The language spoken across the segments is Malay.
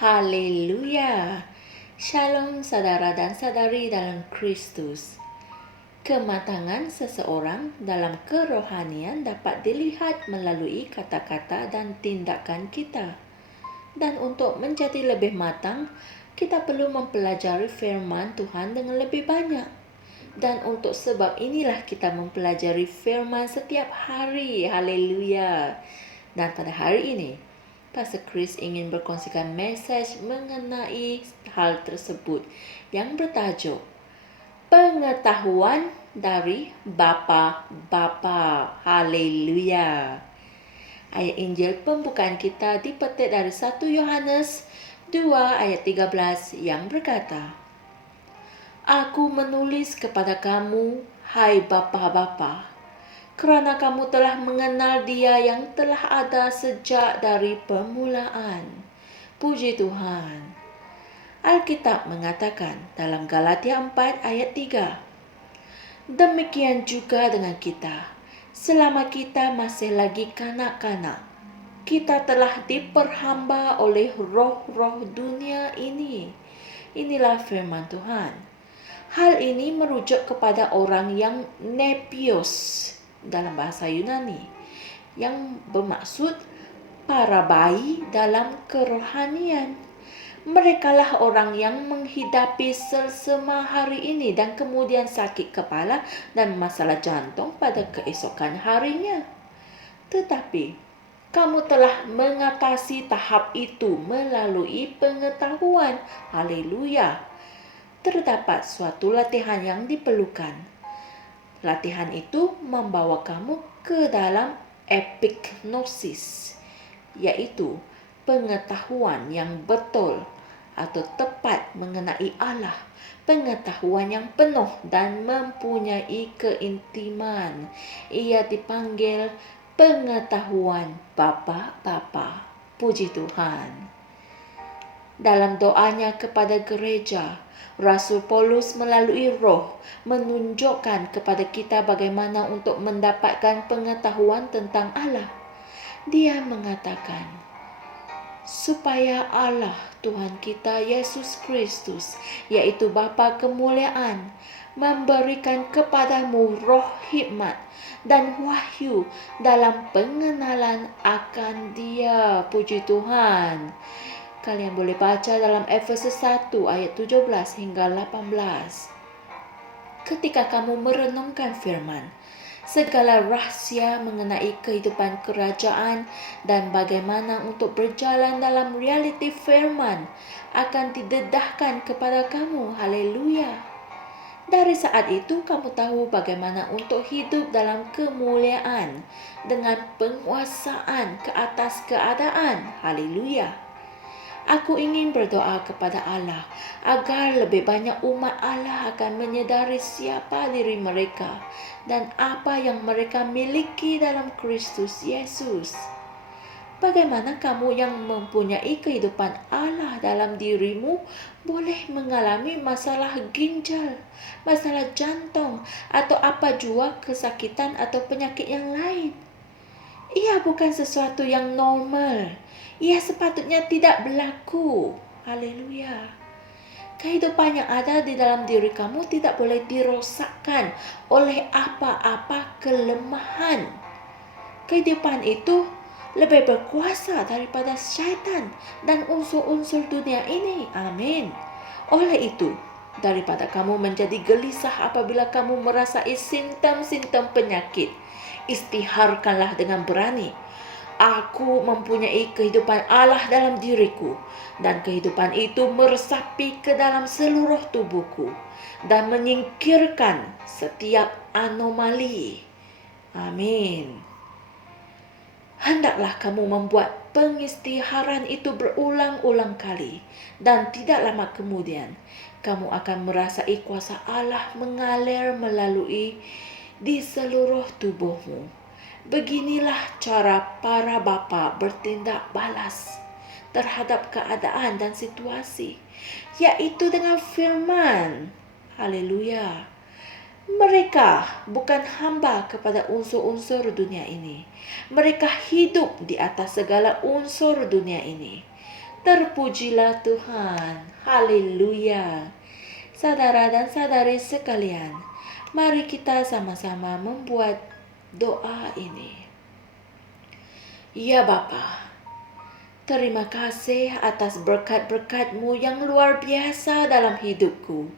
Haleluya. Shalom saudara dan saudari dalam Kristus. Kematangan seseorang dalam kerohanian dapat dilihat melalui kata-kata dan tindakan kita. Dan untuk menjadi lebih matang, kita perlu mempelajari firman Tuhan dengan lebih banyak. Dan untuk sebab inilah kita mempelajari firman setiap hari. Haleluya. Dan pada hari ini, Pastor Chris ingin berkongsikan mesej mengenai hal tersebut yang bertajuk Pengetahuan dari Bapa-Bapa. Haleluya. Ayat Injil pembukaan kita dipetik dari 1 Yohanes 2 ayat 13 yang berkata, Aku menulis kepada kamu, hai Bapa-Bapa, kerana kamu telah mengenal Dia yang telah ada sejak dari permulaan. Puji Tuhan. Alkitab mengatakan dalam Galatia 4 ayat 3, demikian juga dengan kita, selama kita masih lagi kanak-kanak, kita telah diperhamba oleh roh-roh dunia ini. Inilah firman Tuhan. Hal ini merujuk kepada orang yang nepios dalam bahasa Yunani, yang bermaksud para bayi dalam kerohanian. Merekalah orang yang menghidapi selsema hari ini dan kemudian sakit kepala dan masalah jantung pada keesokan harinya. Tetapi kamu telah mengatasi tahap itu melalui pengetahuan. Haleluya. Terdapat suatu latihan yang diperlukan. Latihan itu membawa kamu ke dalam epignosis, yaitu pengetahuan yang betul atau tepat mengenai Allah, pengetahuan yang penuh dan mempunyai keintiman. Ia dipanggil pengetahuan Bapa-Bapa. Puji Tuhan. Dalam doanya kepada gereja, Rasul Paulus melalui roh menunjukkan kepada kita bagaimana untuk mendapatkan pengetahuan tentang Allah. Dia mengatakan, supaya Allah Tuhan kita Yesus Kristus, yaitu Bapa kemuliaan, memberikan kepadamu roh hikmat dan wahyu dalam pengenalan akan Dia. Puji Tuhan. Kalian boleh baca dalam Efesus 1 ayat 17 hingga 18. Ketika kamu merenungkan firman, segala rahsia mengenai kehidupan kerajaan dan bagaimana untuk berjalan dalam realiti firman akan didedahkan kepada kamu. Haleluya. Dari saat itu kamu tahu bagaimana untuk hidup dalam kemuliaan dengan penguasaan ke atas keadaan. Haleluya. Aku ingin berdoa kepada Allah agar lebih banyak umat Allah akan menyedari siapa diri mereka dan apa yang mereka miliki dalam Kristus Yesus. Bagaimana kamu yang mempunyai kehidupan Allah dalam dirimu boleh mengalami masalah ginjal, masalah jantung, atau apa jua kesakitan atau penyakit yang lain? Ia bukan sesuatu yang normal. Ia sepatutnya tidak berlaku. Haleluya. Kehidupan yang ada di dalam diri kamu tidak boleh dirosakkan oleh apa-apa kelemahan. Kehidupan itu lebih berkuasa daripada syaitan dan unsur-unsur dunia ini. Amin. Oleh itu, daripada kamu menjadi gelisah apabila kamu merasai simptom-simptom penyakit, istiharkanlah dengan berani, aku mempunyai kehidupan Allah dalam diriku, dan kehidupan itu meresapi ke dalam seluruh tubuhku dan menyingkirkan setiap anomali. Amin. Hendaklah kamu membuat pengistiharan itu berulang-ulang kali, dan tidak lama kemudian kamu akan merasai kuasa Allah mengalir melalui di seluruh tubuhmu. Beginilah cara para bapa bertindak balas terhadap keadaan dan situasi, yaitu dengan firman. Haleluya. Mereka bukan hamba kepada unsur-unsur dunia ini. Mereka hidup di atas segala unsur dunia ini. Terpujilah Tuhan. Haleluya. Saudara dan saudari sekalian, mari kita sama-sama membuat doa ini. Ya Bapa, terima kasih atas berkat-berkat-Mu yang luar biasa dalam hidupku.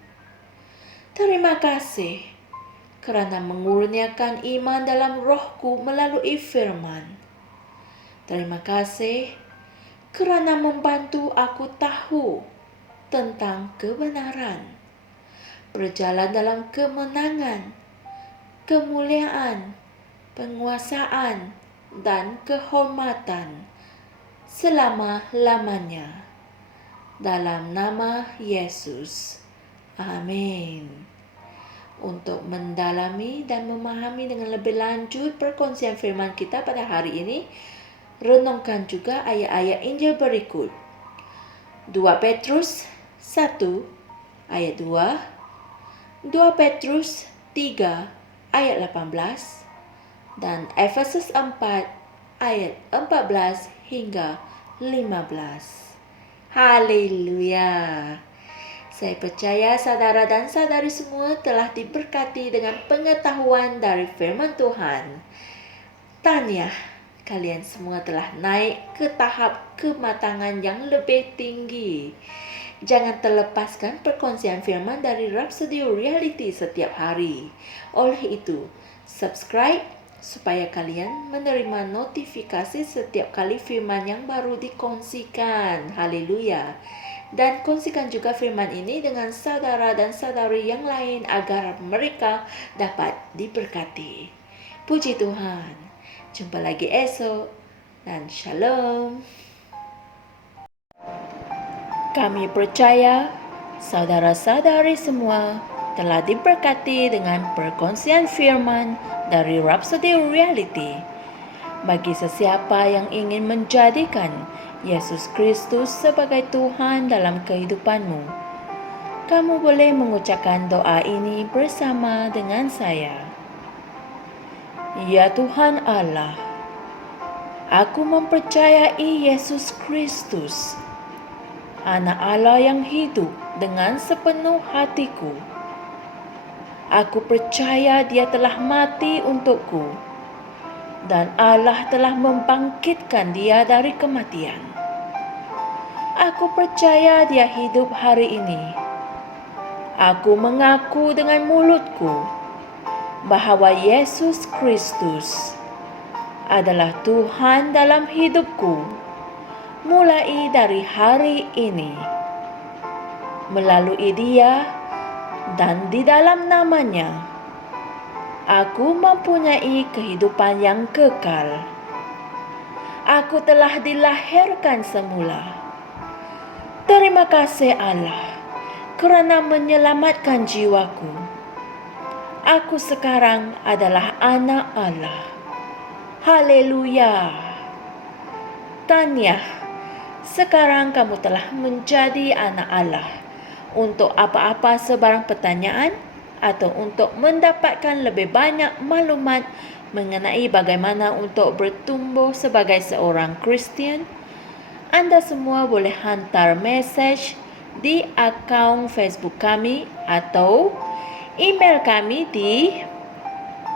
Terima kasih kerana mengurniakan iman dalam rohku melalui firman. Terima kasih kerana membantu aku tahu tentang kebenaran, berjalan dalam kemenangan, kemuliaan, penguasaan, dan kehormatan selama-lamanya. Dalam nama Yesus. Amin. Untuk mendalami dan memahami dengan lebih lanjut perkongsian firman kita pada hari ini, renungkan juga ayat-ayat Injil berikut. 2 Petrus 1 ayat 2, 2 Petrus 3 ayat 18, dan Efesus 4 ayat 14 hingga 15. Haleluya. Saya percaya saudara dan saudari semua telah diberkati dengan pengetahuan dari firman Tuhan. Tahniah, kalian semua telah naik ke tahap kematangan yang lebih tinggi. Jangan terlepaskan perkongsian firman dari Rhapsody Reality setiap hari. Oleh itu, subscribe supaya kalian menerima notifikasi setiap kali firman yang baru dikongsikan. Haleluya. Dan kongsikan juga firman ini dengan saudara dan saudari yang lain agar mereka dapat diberkati. Puji Tuhan. Jumpa lagi esok dan shalom. Kami percaya saudara-saudari semua telah diberkati dengan perkongsian firman dari Rhapsody Reality. Bagi sesiapa yang ingin menjadikan Yesus Kristus sebagai Tuhan dalam kehidupanmu, kamu boleh mengucapkan doa ini bersama dengan saya. Ya Tuhan Allah, aku mempercayai Yesus Kristus, Anak Allah yang hidup dengan sepenuh hatiku. Aku percaya Dia telah mati untukku dan Allah telah membangkitkan Dia dari kematian. Aku percaya Dia hidup hari ini. Aku mengaku dengan mulutku bahwa Yesus Kristus adalah Tuhan dalam hidupku mulai dari hari ini. Melalui Dia dan di dalam nama-Nya, aku mempunyai kehidupan yang kekal. Aku telah dilahirkan semula. Terima kasih Allah kerana menyelamatkan jiwaku. Aku sekarang adalah anak Allah. Haleluya. Tahniah, sekarang kamu telah menjadi anak Allah. Untuk apa-apa sebarang pertanyaan atau untuk mendapatkan lebih banyak maklumat mengenai bagaimana untuk bertumbuh sebagai seorang Kristian, Anda semua boleh hantar mesej di akaun Facebook kami atau email kami di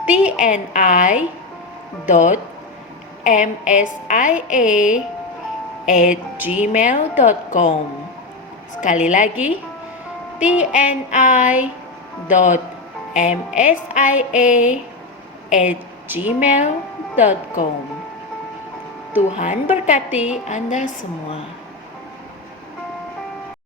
tni.msia@gmail.com. Sekali lagi, tni.msia@gmail.com. Tuhan berkati Anda semua.